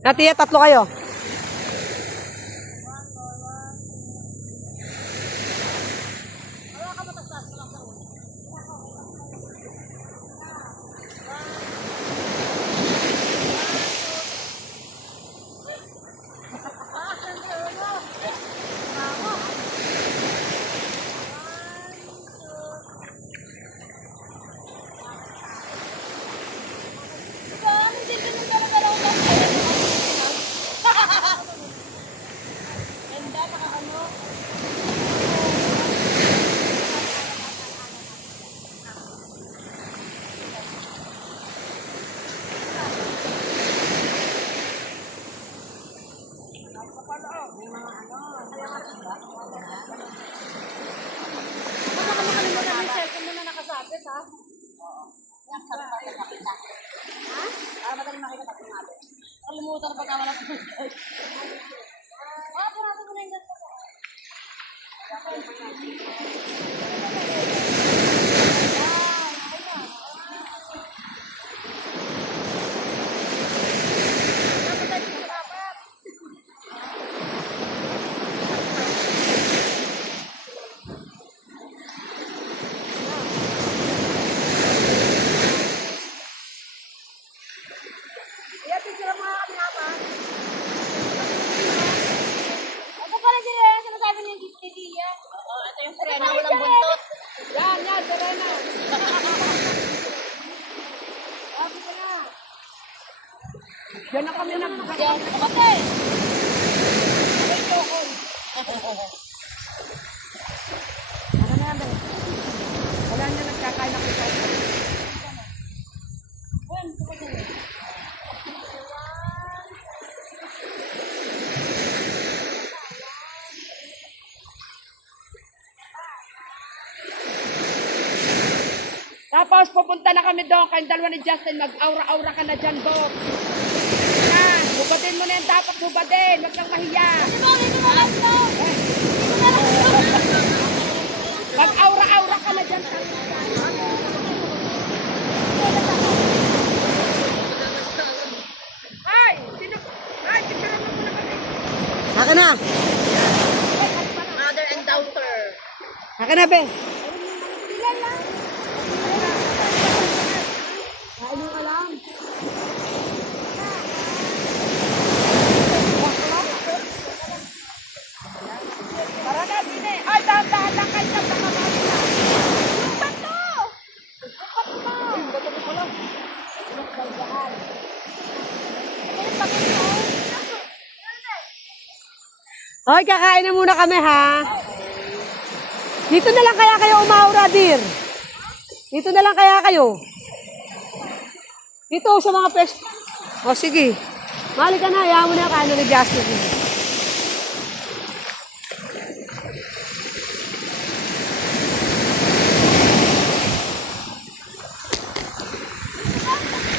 Natiya, tatlo kayo. Kalimutan pa wala po. Purado mo na yung gato. Ito yung Serena, walang buntot. Yan, Serena. Sabi ko na. Yan na kami Yan, kapatid. Ano na yan, be? Wala na nagkakain ako sa ito. Tapos pupunta na kami doon. Kayong dalawa ni Justin, mag-aura-aura ka na dyan, Dok. Yan, hubadin mo na yan. Dapat hubadin. Huwag kang mahiya. Mag-aura-aura ka na dyan. Ay! Sino? Ay, picture mo muna kami. Haka na. Mother and daughter. Haka na, be. Tara na, Bine. Ay, dahan-dahan lang kayo sa mga bata. Yung bato! Yung bato mo! Yung bato mo pala. Yung kaldahan. Hoy, kakain na muna kami, ha? Dito na lang kaya kayo umaura, dear. Dito na lang kaya kayo. Dito sa mga pes. O, sige. Mali ka na, ayaw mo na kano ni Justin.